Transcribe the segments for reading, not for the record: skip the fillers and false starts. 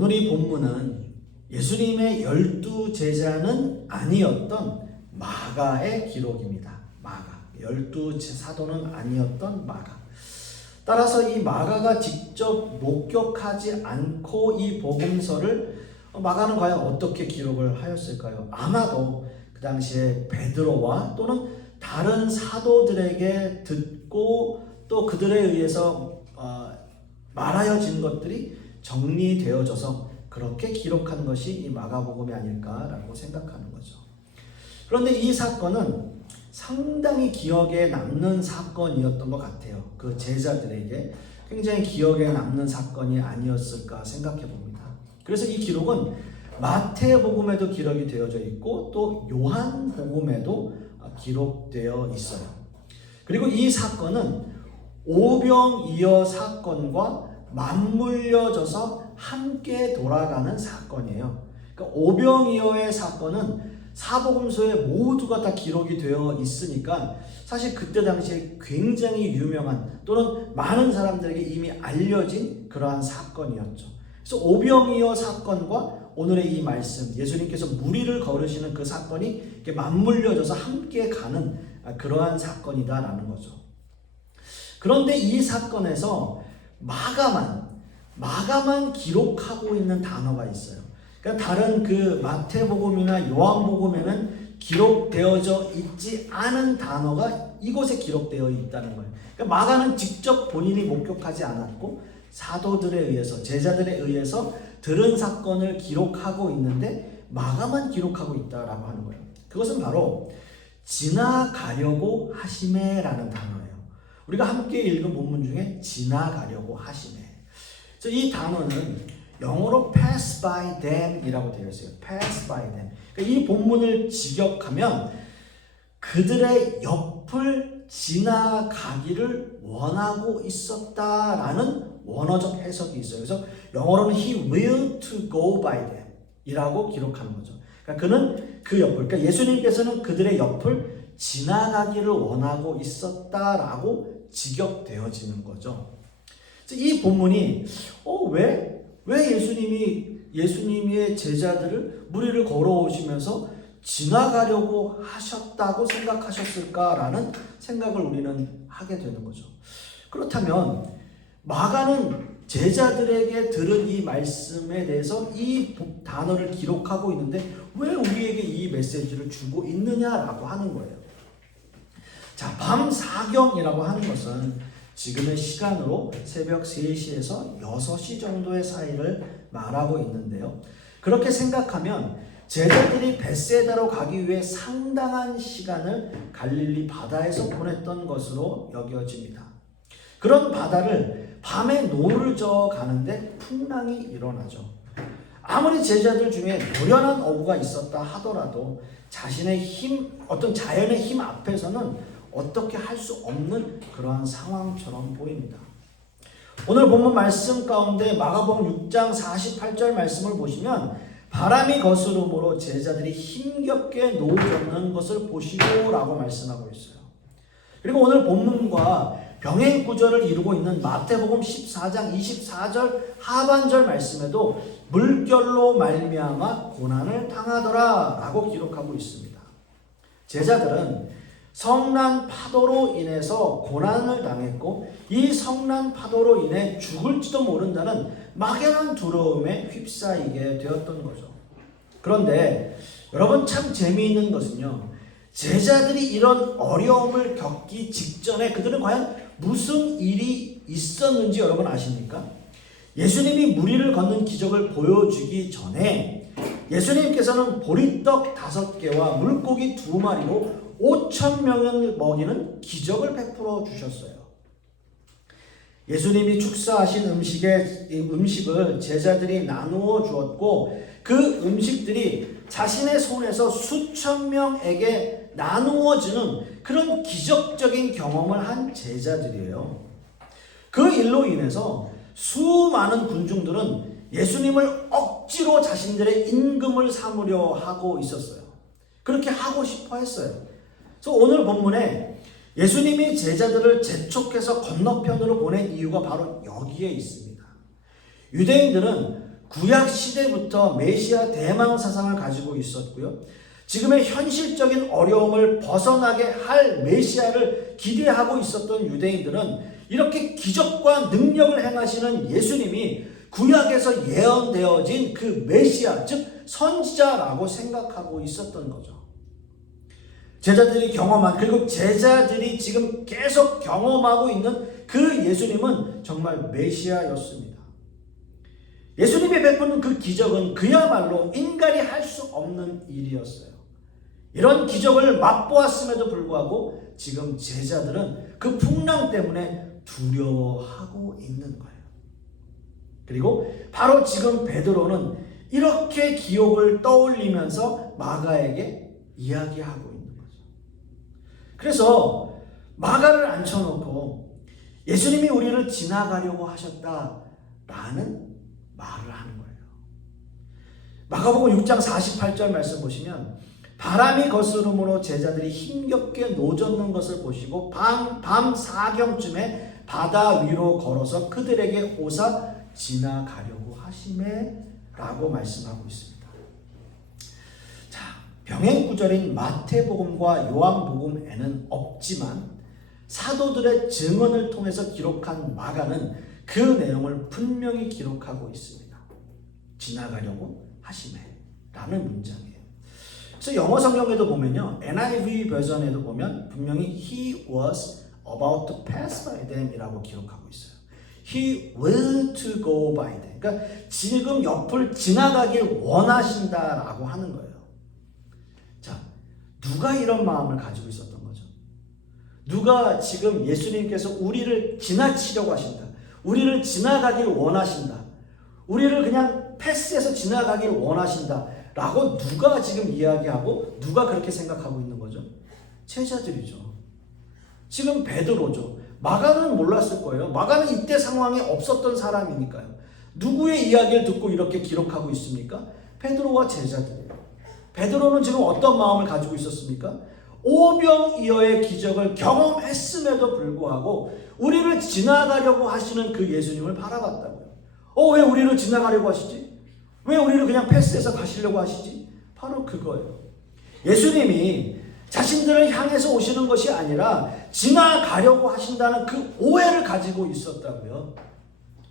오늘 이 본문은 예수님의 12 제자는 아니었던 마가의 기록입니다. 마가. 12 사도는 아니었던 마가. 따라서 이 마가가 직접 목격하지 않고 이 복음서를 마가는 과연 어떻게 기록을 하였을까요? 아마도 그 당시에 베드로와 또는 다른 사도들에게 듣고 또 그들에 의해서 말하여진 것들이 정리되어져서 그렇게 기록한 것이 이 마가복음이 아닐까라고 생각하는 거죠. 그런데 이 사건은 상당히 기억에 남는 사건이었던 것 같아요. 그 제자들에게 굉장히 기억에 남는 사건이 아니었을까 생각해 봅니다. 그래서 이 기록은 마태복음에도 기록이 되어져 있고 또 요한복음에도 기록되어 있어요. 그리고 이 사건은 오병이어 사건과 맞물려져서 함께 돌아가는 사건이에요. 그러니까 오병이어의 사건은 사복음서에 모두가 다 기록이 되어 있으니까 사실 그때 당시에 굉장히 유명한 또는 많은 사람들에게 이미 알려진 그러한 사건이었죠. 그래서 오병이어 사건과 오늘의 이 말씀, 예수님께서 무리를 걸으시는 그 사건이 이렇게 맞물려져서 함께 가는 그러한 사건이다라는 거죠. 그런데 이 사건에서 마가만 기록하고 있는 단어가 있어요. 그러니까 다른 그 마태복음이나 요한복음에는 기록되어져 있지 않은 단어가 이곳에 기록되어 있다는 거예요. 그러니까 마가는 직접 본인이 목격하지 않았고 사도들에 의해서, 제자들에 의해서 들은 사건을 기록하고 있는데 마가만 기록하고 있다라고 하는 거예요. 그것은 바로 지나가려고 하심에라는 단어예요. 우리가 함께 읽은 본문 중에 지나가려고 하심에. 이 단어는 영어로 pass by them 이라고 되어 있어요. pass by them. 그러니까 이 본문을 직역하면 그들의 옆을 지나가기를 원하고 있었다라는 원어적 해석이 있어요. 그래서 영어로는 he will to go by them 이라고 기록하는 거죠. 그러니까 그는 그 옆을, 그러니까 예수님께서는 그들의 옆을 지나가기를 원하고 있었다라고 직역되어지는 거죠. 이 본문이 왜 예수님의 제자들을 무리를 걸어오시면서 지나가려고 하셨다고 생각하셨을까라는 생각을 우리는 하게 되는 거죠. 그렇다면 마가는 제자들에게 들은 이 말씀에 대해서 이 단어를 기록하고 있는데 왜 우리에게 이 메시지를 주고 있느냐라고 하는 거예요. 자, 밤 사경이라고 하는 것은 지금의 시간으로 새벽 3시에서 6시 정도의 사이를 말하고 있는데요. 그렇게 생각하면 제자들이 벳세다로 가기 위해 상당한 시간을 갈릴리 바다에서 보냈던 것으로 여겨집니다. 그런 바다를 밤에 노를 저어 가는데 풍랑이 일어나죠. 아무리 제자들 중에 노련한 어부가 있었다 하더라도 자신의 힘, 어떤 자연의 힘 앞에서는 어떻게 할 수 없는 그러한 상황처럼 보입니다. 오늘 본문 말씀 가운데 마가복음 6장 48절 말씀을 보시면 바람이 거스름으로 제자들이 힘겹게 노을 젓는 것을 보시고 라고 말씀하고 있어요. 그리고 오늘 본문과 병행 구절을 이루고 있는 마태복음 14장 24절 하반절 말씀에도 물결로 말미암아 고난을 당하더라 라고 기록하고 있습니다. 제자들은 성난 파도로 인해서 고난을 당했고 이 성난 파도로 인해 죽을지도 모른다는 막연한 두려움에 휩싸이게 되었던 거죠. 그런데 여러분 참 재미있는 것은요. 제자들이 이런 어려움을 겪기 직전에 그들은 과연 무슨 일이 있었는지 여러분 아십니까? 예수님이 무리를 걷는 기적을 보여주기 전에 예수님께서는 보리떡 5개와 물고기 2마리로 5,000명을 먹이는 기적을 베풀어 주셨어요. 예수님이 축사하신 음식을 제자들이 나누어 주었고 그 음식들이 자신의 손에서 수천 명에게 나누어지는 그런 기적적인 경험을 한 제자들이에요. 그 일로 인해서 수많은 군중들은 예수님을 억지로 자신들의 임금을 삼으려 하고 있었어요. 그렇게 하고 싶어 했어요. 그래서 오늘 본문에 예수님이 제자들을 재촉해서 건너편으로 보낸 이유가 바로 여기에 있습니다. 유대인들은 구약 시대부터 메시아 대망 사상을 가지고 있었고요. 지금의 현실적인 어려움을 벗어나게 할 메시아를 기대하고 있었던 유대인들은 이렇게 기적과 능력을 행하시는 예수님이 구약에서 예언되어진 그 메시아, 즉 선지자라고 생각하고 있었던 거죠. 제자들이 경험한, 그리고 제자들이 지금 계속 경험하고 있는 그 예수님은 정말 메시아였습니다. 예수님이 베푸는 그 기적은 그야말로 인간이 할 수 없는 일이었어요. 이런 기적을 맛보았음에도 불구하고 지금 제자들은 그 풍랑 때문에 두려워하고 있는 거예요. 그리고 바로 지금 베드로는 이렇게 기억을 떠올리면서 마가에게 이야기하고 있는 거죠. 그래서 마가를 앉혀놓고 예수님이 우리를 지나가려고 하셨다라는 말을 하는 거예요. 마가복음 6장 48절 말씀 보시면 바람이 거스름으로 제자들이 힘겹게 노젓는 것을 보시고 밤 사경쯤에 바다 위로 걸어서 그들에게 오사 지나가려고 하시매 라고 말씀하고 있습니다. 자, 병행 구절인 마태복음과 요한복음에는 없지만 사도들의 증언을 통해서 기록한 마가는 그 내용을 분명히 기록하고 있습니다. 지나가려고 하시매 라는 문장이에요. 그래서 영어 성경에도 보면요, NIV 버전에도 보면 분명히 He was about to pass by them 이라고 기록하고 있어요. He will to go by them. 그러니까 지금 옆을 지나가길 원하신다라고 하는 거예요. 자, 누가 이런 마음을 가지고 있었던 거죠? 누가 지금 예수님께서 우리를 지나치려고 하신다, 우리를 지나가길 원하신다, 우리를 그냥 패스해서 지나가길 원하신다 라고 누가 지금 이야기하고 누가 그렇게 생각하고 있는 거죠? 제자들이죠. 지금 베드로죠. 마가는 몰랐을 거예요. 마가는 이때 상황에 없었던 사람이니까요. 누구의 이야기를 듣고 이렇게 기록하고 있습니까? 베드로와 제자들이에요. 베드로는 지금 어떤 마음을 가지고 있었습니까? 오병이어의 기적을 경험했음에도 불구하고 우리를 지나가려고 하시는 그 예수님을 바라봤다고요. 왜 우리를 지나가려고 하시지? 왜 우리를 그냥 패스해서 가시려고 하시지? 바로 그거예요. 예수님이 자신들을 향해서 오시는 것이 아니라 지나가려고 하신다는 그 오해를 가지고 있었다고요.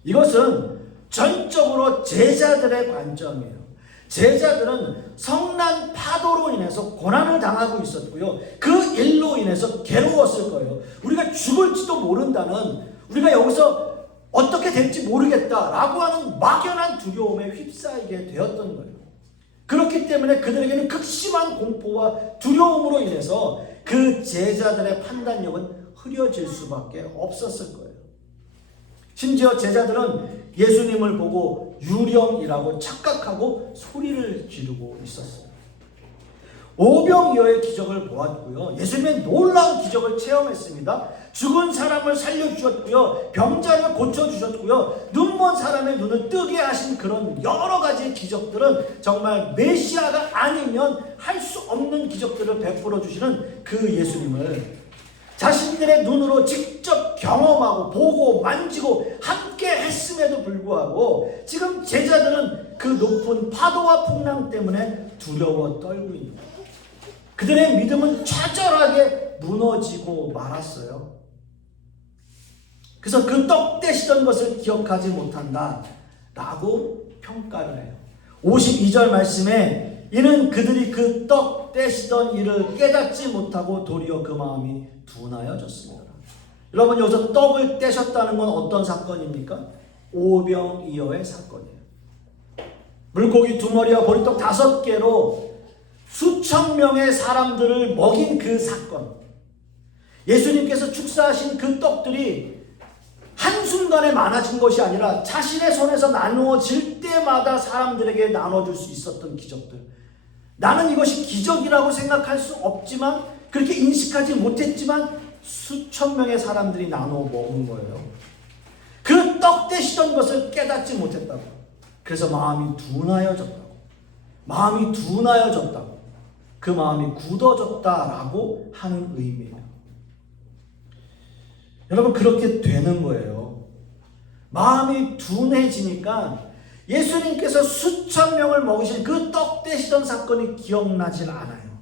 이것은 전적으로 제자들의 관점이에요. 제자들은 성난 파도로 인해서 고난을 당하고 있었고요. 그 일로 인해서 괴로웠을 거예요. 우리가 죽을지도 모른다는, 우리가 여기서 어떻게 될지 모르겠다라고 하는 막연한 두려움에 휩싸이게 되었던 거예요. 그렇기 때문에 그들에게는 극심한 공포와 두려움으로 인해서 그 제자들의 판단력은 흐려질 수밖에 없었을 거예요. 심지어 제자들은 예수님을 보고 유령이라고 착각하고 소리를 지르고 있었어요. 오병이어의 기적을 보았고요. 예수님의 놀라운 기적을 체험했습니다. 죽은 사람을 살려주셨고요. 병자를 고쳐주셨고요. 눈먼 사람의 눈을 뜨게 하신 그런 여러 가지 기적들은 정말 메시아가 아니면 할 수 없는 기적들을 베풀어 주시는 그 예수님을 자신들의 눈으로 직접 경험하고 보고 만지고 함께 했음에도 불구하고 지금 제자들은 그 높은 파도와 풍랑 때문에 두려워 떨고 있는 거예요. 그들의 믿음은 좌절하게 무너지고 말았어요. 그래서 그 떡 떼시던 것을 기억하지 못한다 라고 평가를 해요. 52절 말씀에 이는 그들이 그 떡 떼시던 일을 깨닫지 못하고 도리어 그 마음이 둔하여졌습니다. 여러분, 여기서 떡을 떼셨다는 건 어떤 사건입니까? 오병이어의 사건이에요. 물고기 2마리와 보리떡 5개로 수천 명의 사람들을 먹인 그 사건. 예수님께서 축사하신 그 떡들이 한순간에 많아진 것이 아니라 자신의 손에서 나누어질 때마다 사람들에게 나눠줄 수 있었던 기적들. 나는 이것이 기적이라고 생각할 수 없지만, 그렇게 인식하지 못했지만 수천 명의 사람들이 나누어 먹은 거예요. 그 떡 되시던 것을 깨닫지 못했다고. 그래서 마음이 둔하여졌다고. 마음이 둔하여졌다고. 그 마음이 굳어졌다라고 하는 의미예요. 여러분, 그렇게 되는 거예요. 마음이 둔해지니까 예수님께서 수천 명을 먹이신 그 떡 떼시던 사건이 기억나질 않아요.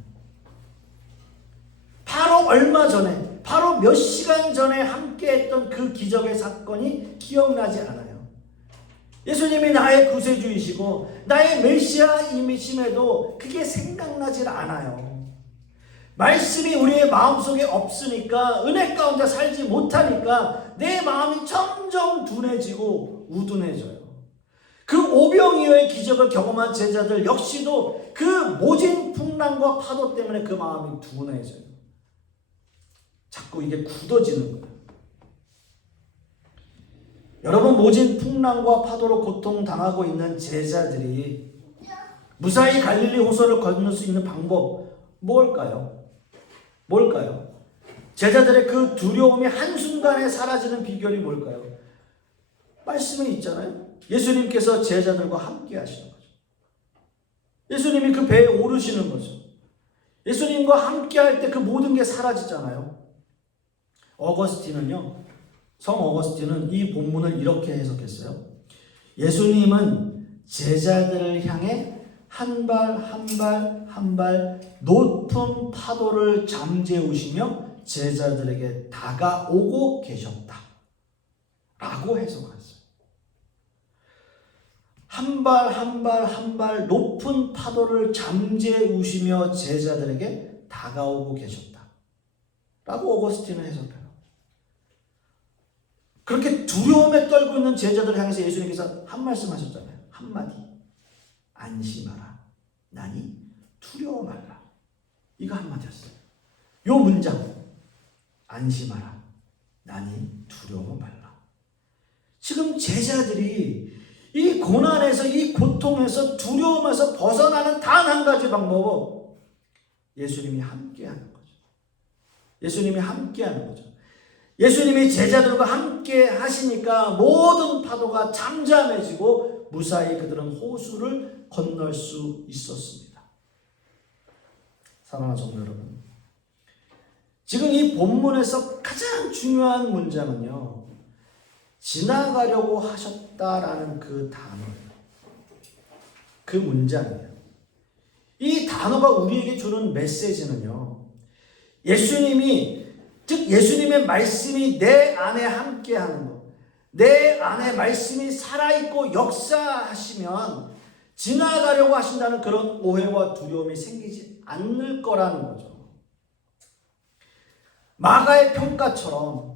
바로 얼마 전에, 바로 몇 시간 전에 함께했던 그 기적의 사건이 기억나지 않아요. 예수님이 나의 구세주이시고 나의 메시아임이심에도 그게 생각나질 않아요. 말씀이 우리의 마음속에 없으니까, 은혜 가운데 살지 못하니까 내 마음이 점점 둔해지고 우둔해져요. 그 오병이어의 기적을 경험한 제자들 역시도 그 모진 풍랑과 파도 때문에 그 마음이 둔해져요. 자꾸 이게 굳어지는 거예요. 여러분, 모진 풍랑과 파도로 고통당하고 있는 제자들이 무사히 갈릴리 호수를 건널 수 있는 방법 뭘까요? 제자들의 그 두려움이 한순간에 사라지는 비결이 뭘까요? 말씀에 있잖아요. 예수님께서 제자들과 함께 하시는 거죠. 예수님이 그 배에 오르시는 거죠. 예수님과 함께 할 때 그 모든 게 사라지잖아요. 성 어거스틴은 이 본문을 이렇게 해석했어요. 예수님은 제자들을 향해 한 발 한 발 높은 파도를 잠재우시며 제자들에게 다가오고 계셨다 라고 해석했어요. 한 발 높은 파도를 잠재우시며 제자들에게 다가오고 계셨다 라고 어거스틴은 해석해요. 그렇게 두려움에 떨고 있는 제자들을 향해서 예수님께서 한 말씀 하셨잖아요. 한마디. 안심하라. 나니 두려워 말라. 이거 한마디였어요. 요 문장. 안심하라. 나니 두려워 말라. 지금 제자들이 이 고난에서, 이 고통에서, 두려움에서 벗어나는 단 한 가지 방법은 예수님이 함께하는 거죠. 예수님이 함께하는 거죠. 예수님이 제자들과 함께 하시니까 모든 파도가 잠잠해지고 무사히 그들은 호수를 건널 수 있었습니다. 사랑하는 성도 여러분, 지금 이 본문에서 가장 중요한 문장은요, 지나가려고 하셨다라는 그 단어예요. 그 문장이에요. 이 단어가 우리에게 주는 메시지는요, 예수님의 말씀이 내 안에 함께하는 것, 내 안에 말씀이 살아있고 역사하시면 지나가려고 하신다는 그런 오해와 두려움이 생기지 않을 거라는 거죠. 마가의 평가처럼,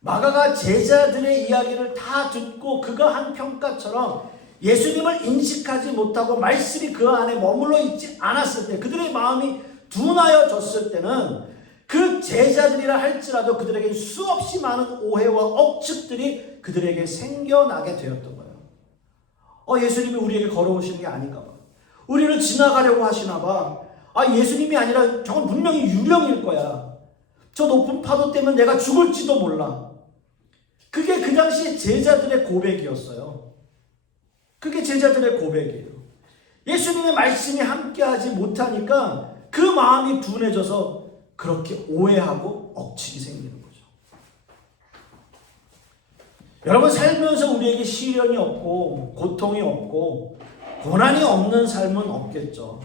마가가 제자들의 이야기를 다 듣고 그가 한 평가처럼 예수님을 인식하지 못하고 말씀이 그 안에 머물러 있지 않았을 때, 그들의 마음이 둔하여졌을 때는 그 제자들이라 할지라도 그들에게 수없이 많은 오해와 억측들이 그들에게 생겨나게 되었던 거예요. 예수님이 우리에게 걸어오시는 게 아닌가 봐. 우리를 지나가려고 하시나 봐. 예수님이 아니라 저건 분명히 유령일 거야. 저 높은 파도 때문에 내가 죽을지도 몰라. 그게 그 당시 제자들의 고백이었어요. 그게 제자들의 고백이에요. 예수님의 말씀이 함께하지 못하니까 그 마음이 둔해져서 그렇게 오해하고 억측이 생기는 거죠. 여러분, 살면서 우리에게 시련이 없고 고통이 없고 고난이 없는 삶은 없겠죠.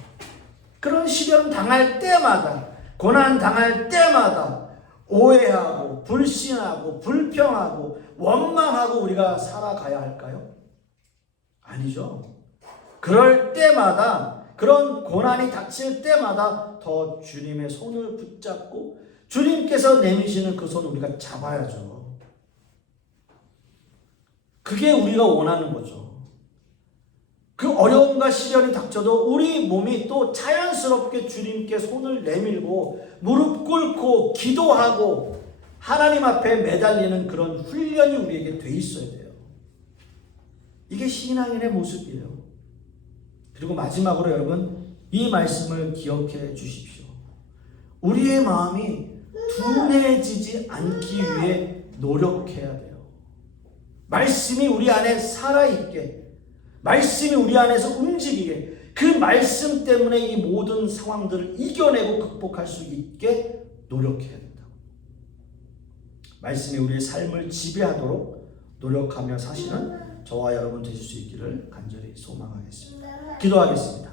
그런 시련 당할 때마다, 고난 당할 때마다 오해하고 불신하고 불평하고 원망하고 우리가 살아가야 할까요? 아니죠. 그럴 때마다, 그런 고난이 닥칠 때마다 더 주님의 손을 붙잡고 주님께서 내미시는 그 손을 우리가 잡아야죠. 그게 우리가 원하는 거죠. 그 어려움과 시련이 닥쳐도 우리 몸이 또 자연스럽게 주님께 손을 내밀고 무릎 꿇고 기도하고 하나님 앞에 매달리는 그런 훈련이 우리에게 돼 있어야 돼요. 이게 신앙인의 모습이에요. 그리고 마지막으로 여러분, 이 말씀을 기억해 주십시오. 우리의 마음이 둔해지지 않기 위해 노력해야 돼요. 말씀이 우리 안에 살아있게, 말씀이 우리 안에서 움직이게, 그 말씀 때문에 이 모든 상황들을 이겨내고 극복할 수 있게 노력해야 된다. 말씀이 우리의 삶을 지배하도록 노력하며 사시는 저와 여러분 되실 수 있기를 간절히 소망하겠습니다. 기도하겠습니다.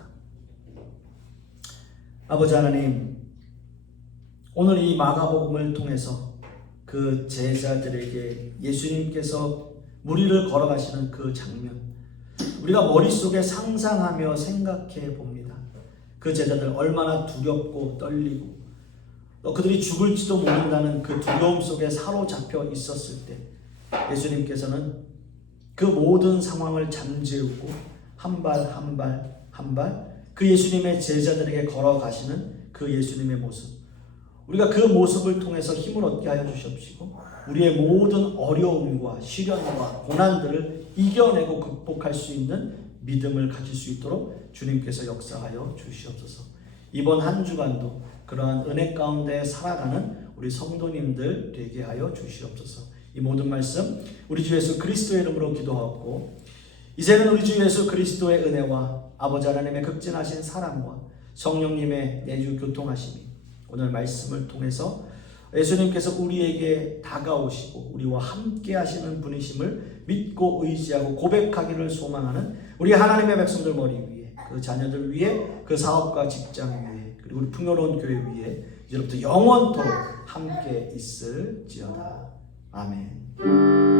아버지 하나님, 오늘 이 마가복음을 통해서 그 제자들에게 예수님께서 무리를 걸어가시는 그 장면, 우리가 머릿속에 상상하며 생각해 봅니다. 그 제자들 얼마나 두렵고 떨리고 또 그들이 죽을지도 모른다는 그 두려움 속에 사로잡혀 있었을 때 예수님께서는 그 모든 상황을 잠재우고 한 발 한 발 한 발 그 예수님의 제자들에게 걸어가시는 그 예수님의 모습, 우리가 그 모습을 통해서 힘을 얻게 하여 주시옵시고 우리의 모든 어려움과 시련과 고난들을 이겨내고 극복할 수 있는 믿음을 가질 수 있도록 주님께서 역사하여 주시옵소서. 이번 한 주간도 그러한 은혜 가운데 살아가는 우리 성도님들 되게 하여 주시옵소서. 이 모든 말씀 우리 주 예수 그리스도의 이름으로 기도하고, 이제는 우리 주 예수 그리스도의 은혜와 아버지 하나님의 극진하신 사랑과 성령님의 내주 교통하심이 오늘 말씀을 통해서 예수님께서 우리에게 다가오시고 우리와 함께 하시는 분이심을 믿고 의지하고 고백하기를 소망하는 우리 하나님의 백성들 머리 위에, 그 자녀들 위에, 그 사업과 직장 위에, 그리고 우리 풍요로운 교회 위에 이제부터 영원토록 함께 있을지어다. 아멘.